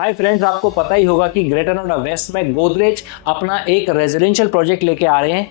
Hi friends, आपको पता ही होगा कि ग्रेटर नोएडा वेस्ट में गोदरेज अपना एक रेजिडेंशियल प्रोजेक्ट लेके आ रहे हैं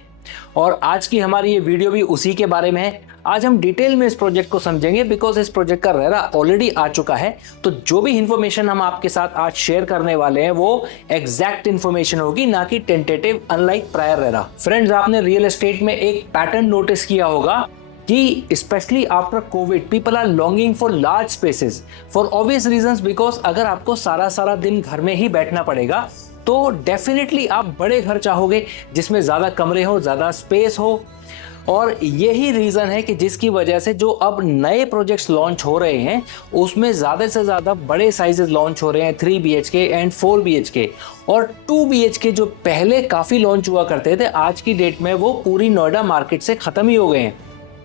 और आज की हमारी ये वीडियो भी उसी के बारे में है। आज हम डिटेल में इस प्रोजेक्ट को समझेंगे बिकॉज इस प्रोजेक्ट का रेरा ऑलरेडी आ चुका है। तो जो भी इंफॉर्मेशन हम आपके साथ आज शेयर करने वाले हैं वो एग्जैक्ट इंफॉर्मेशन होगी, ना कि tentative, unlike prior RERA. Friends, आपने रियल एस्टेट में एक पैटर्न नोटिस किया होगा कि specially after Covid people are longing for large spaces for obvious reasons. Because अगर आपको सारा दिन घर में ही बैठना पड़ेगा तो डेफिनेटली आप बड़े घर चाहोगे जिसमें ज़्यादा कमरे हो, ज़्यादा स्पेस हो। और यही रीज़न है कि जिसकी वजह से जो अब नए प्रोजेक्ट्स लॉन्च हो रहे हैं उसमें ज़्यादा से ज़्यादा बड़े साइजेस लॉन्च हो रहे हैं, 3 BHK एंड 4 BHK। और 2 BHK जो पहले काफ़ी लॉन्च हुआ करते थे, आज की डेट में वो पूरी नोएडा मार्केट से ख़त्म ही हो गए हैं,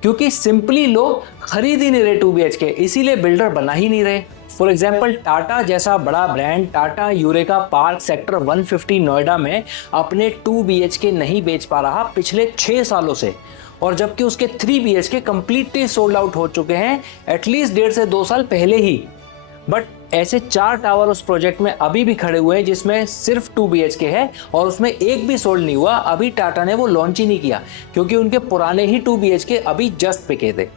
क्योंकि सिंपली लोग खरीद ही नहीं रहे 2 BHK, इसीलिए बिल्डर बना ही नहीं रहे। फॉर एग्जाम्पल, टाटा जैसा बड़ा brand Tata eureka park sector 150 Noida में अपने 2 BHK नहीं बेच पा रहा पिछले 6 सालों से, और जबकि उसके 3 BHK कंप्लीटली सोल्ड आउट हो चुके हैं एटलीस्ट 1.5 से 2 साल पहले ही। बट ऐसे 4 टावर उस प्रोजेक्ट में अभी भी खड़े हुए हैं जिसमें सिर्फ 2 BHK है और उसमें एक भी सोल्ड नहीं हुआ। अभी टाटा ने वो लॉन्च ही नहीं किया क्योंकि उनके पुराने ही 2 BHK अभी जस्ट बिके थे।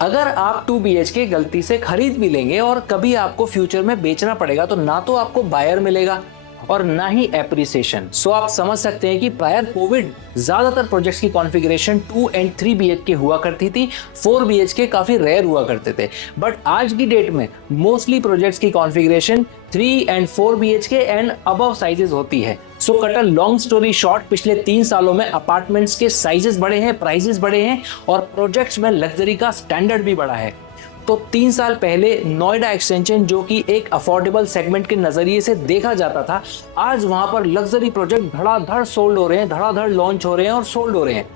अगर आप 2 BHK गलती से खरीद भी लेंगे और कभी आपको फ्यूचर में बेचना पड़ेगा तो ना तो आपको बायर मिलेगा और ना ही एप्रिसिएशन। आप समझ सकते हैं कि प्रायर कोविड ज्यादातर प्रोजेक्ट्स की कॉन्फ़िगरेशन 2 एंड 3 BHK हुआ करती थी, 4 BHK काफी रेयर हुआ करते थे। बट आज की डेट में मोस्टली प्रोजेक्ट्स की configuration 3 and 4 BHK and above sizes होती है। Cut a long story short, पिछले 3 सालों में अपार्टमेंट्स के साइजेस बढ़े हैं, प्राइसेस बढ़े हैं और प्रोजेक्ट्स में लग्जरी का स्टैंडर्ड भी बढ़ा है। तो 3 साल पहले नोएडा एक्सटेंशन, जो कि एक अफोर्डेबल सेगमेंट के नजरिए से देखा जाता था, आज वहां पर लग्जरी प्रोजेक्ट धड़ाधड़ सोल्ड हो रहे हैं, धड़ाधड़ लॉन्च हो रहे हैं और सोल्ड हो रहे हैं।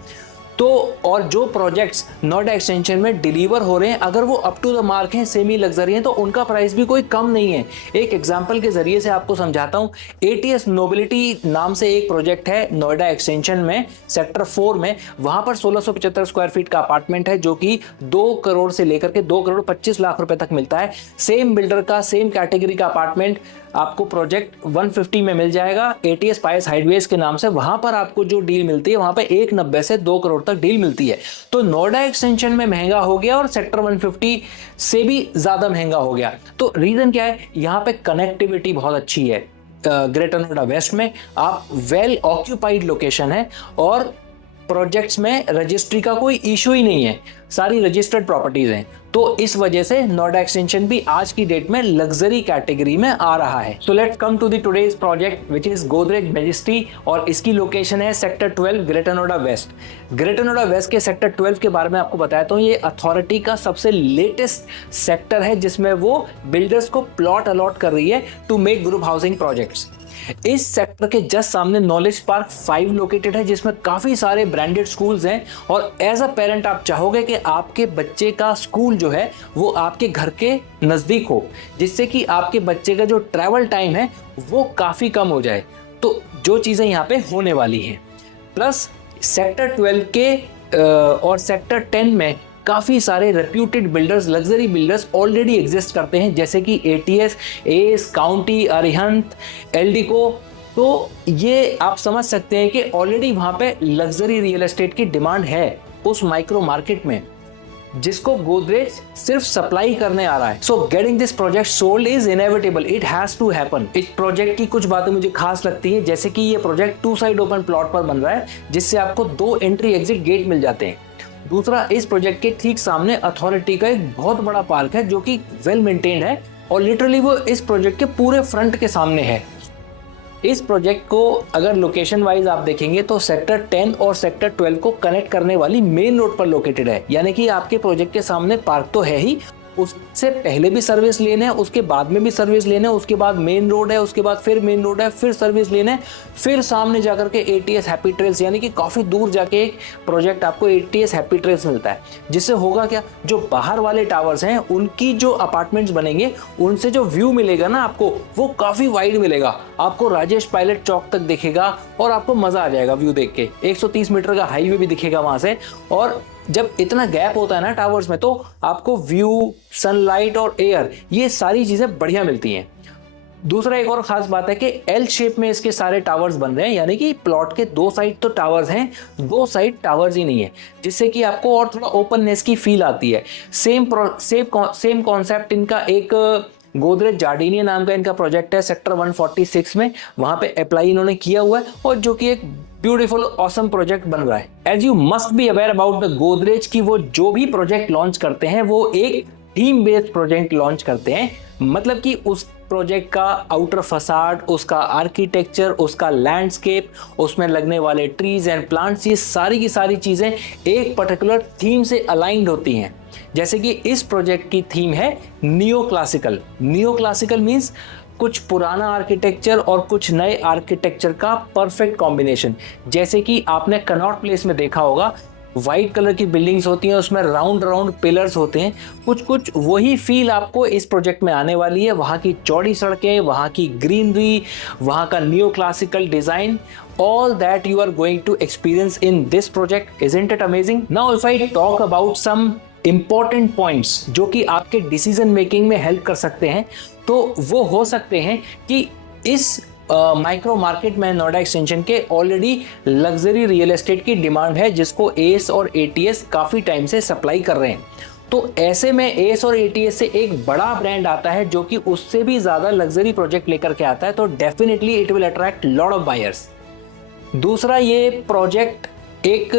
और जो प्रोजेक्ट्स नोएडा एक्सटेंशन में डिलीवर हो रहे हैं, अगर वो अप टू द मार्क हैं, सेमी लग्जरी हैं, तो उनका प्राइस भी कोई कम नहीं है। एक एग्जांपल के जरिए से आपको समझाता हूं। ATS नोबिलिटी नाम से एक प्रोजेक्ट है नोएडा एक्सटेंशन में सेक्टर 4 में। वहां पर 1675 स्क्वायर फीट का अपार्टमेंट है जो कि 2 करोड़ से लेकर के 2 करोड़ 25 लाख रुपए तक मिलता है। सेम बिल्डर का, सेम कैटेगरी का अपार्टमेंट आपको प्रोजेक्ट 150 में मिल जाएगा ATS पायस हाइडवेज के नाम से। वहां पर आपको जो डील मिलती है वहां पे 190 से 2 करोड़ तक डील मिलती है। तो नोएडा एक्सटेंशन में महंगा हो गया और सेक्टर 150 से भी ज्यादा महंगा हो गया। तो रीजन क्या है? यहाँ पे कनेक्टिविटी बहुत अच्छी है। ग्रेटर नोएडा वेस्ट में आप वेल ऑक्यूपाइड लोकेशन है और प्रोजेक्ट्स में रजिस्ट्री का कोई इशू ही नहीं है, सारी रजिस्टर्ड प्रॉपर्टीज हैं। तो इस वजह से नोएडा एक्सटेंशन भी आज की डेट में लग्जरी कैटेगरी में आ रहा है। So let's come to the today's project which is Godrej majesty, और इसकी लोकेशन है sector 12 greater Noida west. Greater Noida west के सेक्टर 12 के बारे में आपको बताया तो ये अथॉरिटी का सबसे लेटेस्ट सेक्टर है जिसमें वो बिल्डर्स को प्लॉट अलॉट कर रही है to make group housing projects. इस सेक्टर के जस्ट सामने नॉलेज पार्क 5 लोकेटेड है जिसमें काफी सारे ब्रांडेड स्कूल्स हैं। और एज अ पेरेंट आप चाहोगे कि आपके बच्चे का स्कूल जो है वो आपके घर के नजदीक हो, जिससे कि आपके बच्चे का जो ट्रैवल टाइम है वो काफी कम हो जाए। तो जो चीजें यहाँ पे होने वाली हैं, प्लस सेक्टर 12 के और सेक्टर 10 में काफ़ी सारे reputed builders, luxury builders already exist करते हैं, जैसे कि ATS, S, county, Arihant, Eldeco. तो ये आप समझ सकते हैं कि ऑलरेडी वहाँ पे लग्जरी रियल एस्टेट की डिमांड है उस माइक्रो मार्केट में, जिसको गोदरेज सिर्फ सप्लाई करने आ रहा है। So getting this project sold is inevitable, it has to happen. इस प्रोजेक्ट की कुछ बातें मुझे खास लगती है, जैसे कि ये प्रोजेक्ट 2 साइड ओपन प्लॉट पर बन रहा है जिससे आपको 2 एंट्री एग्जिट गेट मिल जाते हैं। दूसरा, इस प्रोजेक्ट के ठीक सामने अथॉरिटी का एक बहुत बड़ा पार्क है जो कि वेल मेंटेन्ड है और लिटरली वो इस प्रोजेक्ट के पूरे फ्रंट के सामने है। इस प्रोजेक्ट को अगर लोकेशन वाइज आप देखेंगे तो सेक्टर 10 और सेक्टर 12 को कनेक्ट करने वाली मेन रोड पर लोकेटेड है, यानी कि आपके प्रोजेक्ट के सामने पार्क तो है ही, उससे पहले भी सर्विस लेने है, उसके बाद में भी सर्विस लेने है, उसके बाद मेन रोड है, उसके बाद फिर मेन रोड है, फिर सर्विस लेने है, फिर सामने जाकर के ATS हैप्पी ट्रेल्स, यानी कि काफ़ी दूर जाके एक प्रोजेक्ट आपको ATS हैप्पी ट्रेल्स मिलता है। जिससे होगा क्या, जो बाहर वाले टावर्स हैं उनकी जो अपार्टमेंट्स बनेंगे उनसे जो व्यू मिलेगा ना आपको, वो काफ़ी वाइड मिलेगा। आपको राजेश पायलट चौक तक दिखेगा और आपको मज़ा आ जाएगा व्यू देख के। 130 मीटर का हाईवे भी दिखेगा वहाँ से। और जब इतना गैप होता है ना टावर्स में, तो आपको व्यू, सनलाइट और एयर, ये सारी चीज़ें बढ़िया मिलती हैं। दूसरा एक और खास बात है कि एल शेप में इसके सारे टावर्स बन रहे हैं, यानी कि प्लॉट के दो साइड तो टावर्स हैं, दो साइड टावर्स ही नहीं है, जिससे कि आपको और थोड़ा ओपननेस की फील आती है। सेम कॉन्सेप्ट इनका एक गोदरेज जार्डिनिया नाम का इनका प्रोजेक्ट है सेक्टर 146 में, वहां पे अप्लाई इन्होंने किया हुआ है, और जो कि एक ब्यूटीफुल ऑसम प्रोजेक्ट बन रहा है। As you must be aware about the Godrej की वो जो भी प्रोजेक्ट लॉन्च करते हैं वो एक थीम बेस्ड प्रोजेक्ट लॉन्च करते हैं, मतलब कि उस प्रोजेक्ट का आउटर फसाड, उसका आर्किटेक्चर, उसका लैंडस्केप, उसमें लगने वाले ट्रीज एंड प्लांट्स, ये सारी की सारी चीजें एक पर्टिकुलर थीम से अलाइंड होती हैं। जैसे कि इस प्रोजेक्ट की थीम है neo classical. Neo classical means कुछ पुराना आर्किटेक्चर और कुछ नए आर्किटेक्चर का परफेक्ट कॉम्बिनेशन। जैसे कि आपने कनॉट प्लेस में देखा होगा, वाइट कलर की बिल्डिंग्स होती हैं, उसमें राउंड राउंड पिलर्स होते हैं, कुछ वही फील आपको इस प्रोजेक्ट में आने वाली है। वहाँ की चौड़ी सड़कें, वहाँ की ग्रीनरी, वहाँ का new classical design, all that you are going to experience in this project. Isn't it amazing? Now if I talk about some important points जो कि आपके डिसीजन मेकिंग में हेल्प कर सकते हैं, तो वो हो सकते हैं कि इस माइक्रो मार्केट में नोएडा एक्सटेंशन के ऑलरेडी लग्जरी रियल एस्टेट की डिमांड है, जिसको एस और एटीएस काफ़ी टाइम से सप्लाई कर रहे हैं। तो ऐसे में एस और एटीएस से एक बड़ा ब्रांड आता है जो कि उससे भी ज़्यादा लग्जरी प्रोजेक्ट लेकर के आता है, तो definitely it will attract lot of buyers. दूसरा, ये प्रोजेक्ट एक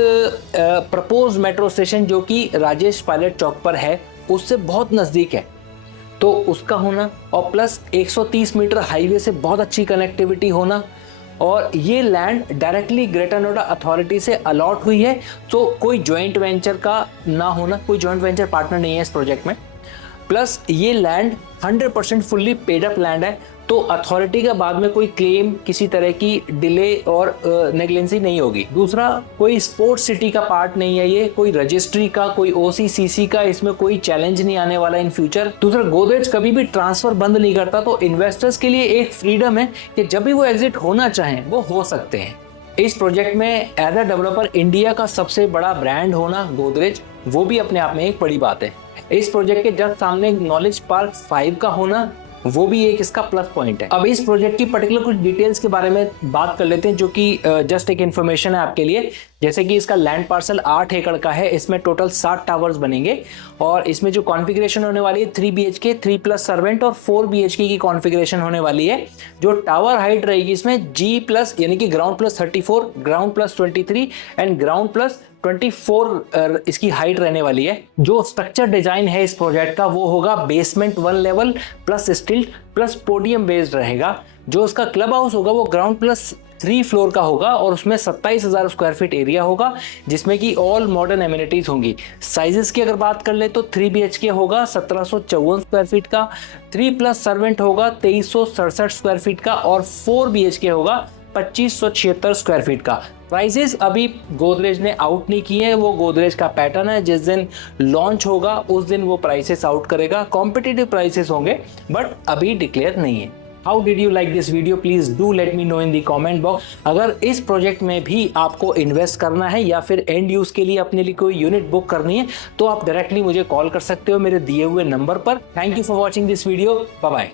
प्रपोज मेट्रो स्टेशन जो कि राजेश पायलट चौक पर है उससे बहुत नज़दीक है, तो उसका होना, और प्लस 130 मीटर हाईवे से बहुत अच्छी कनेक्टिविटी होना, और ये land directly greater Noida authority से अलॉट हुई है, तो कोई जॉइंट वेंचर का ना होना, कोई जॉइंट वेंचर पार्टनर नहीं है इस प्रोजेक्ट में। प्लस ये land 100% fully paid up land है, तो अथॉरिटी का बाद में कोई क्लेम, किसी तरह की डिले और नेग्लेंसी नहीं होगी। दूसरा, कोई स्पोर्ट्स सिटी का पार्ट नहीं है ये, कोई रजिस्ट्री का, कोई ओसीसीसी का इसमें कोई चैलेंज नहीं आने वाला इन फ्यूचर। दूसरा, गोदरेज कभी भी ट्रांसफर बंद नहीं करता, तो इन्वेस्टर्स के लिए एक फ्रीडम है कि जब भी वो एग्जिट होना चाहें वो हो सकते हैं। इस प्रोजेक्ट में एज अ डेवलपर इंडिया का सबसे बड़ा ब्रांड होना गोदरेज, वो भी अपने आप में एक बड़ी बात है। इस प्रोजेक्ट के जस्ट सामने नॉलेज पार्क 5 का होना, वो भी एक इसका प्लस पॉइंट है। अब इस प्रोजेक्ट की पर्टिकुलर कुछ डिटेल्स के बारे में बात कर लेते हैं, जो कि जस्ट एक इन्फॉर्मेशन है आपके लिए। जैसे कि इसका लैंड पार्सल 8 एकड़ का है, इसमें टोटल 7 टावर्स बनेंगे, और इसमें जो कॉन्फ़िगरेशन होने वाली है 3 BHK, 3+ सर्वेंट और 4 BHK की कॉन्फ़िगरेशन होने वाली है। जो टावर हाइट रहेगी इसमें G+ यानी कि ground plus 34, ground plus 23 and ground plus 24 इसकी हाइट रहने वाली है। जो स्ट्रक्चर डिजाइन है इस प्रोजेक्ट का वो होगा बेसमेंट 1 लेवल प्लस स्टिल्ट प्लस पोडियम बेस्ड रहेगा। जो उसका क्लब हाउस होगा वो ग्राउंड प्लस 3 फ्लोर का होगा, और उसमें 27,000 स्क्वायर फीट एरिया होगा, जिसमें कि ऑल मॉडर्न एमिनिटीज होंगी। साइजेस की अगर बात कर ले तो 3 BHK होगा 1754 स्क्वायर फीट का, 3+ सर्वेंट होगा 2367 स्क्वायर फीट का, और 4 BHK होगा 2576 स्क्वायर फीट का। प्राइसेस अभी गोदरेज ने आउट नहीं किए हैं, वो गोदरेज का पैटर्न है, जिस दिन लॉन्च होगा उस दिन वो प्राइसेस आउट करेगा। कॉम्पिटिटिव प्राइसेस होंगे बट अभी डिक्लेयर नहीं है। How did you like this video? Please do let me know in the comment box. अगर इस प्रोजेक्ट में भी आपको इन्वेस्ट करना है या फिर एंड यूज के लिए अपने लिए कोई यूनिट बुक करनी है, तो आप डायरेक्टली मुझे कॉल कर सकते हो मेरे दिए हुए नंबर पर। Thank you for watching this video. Bye bye.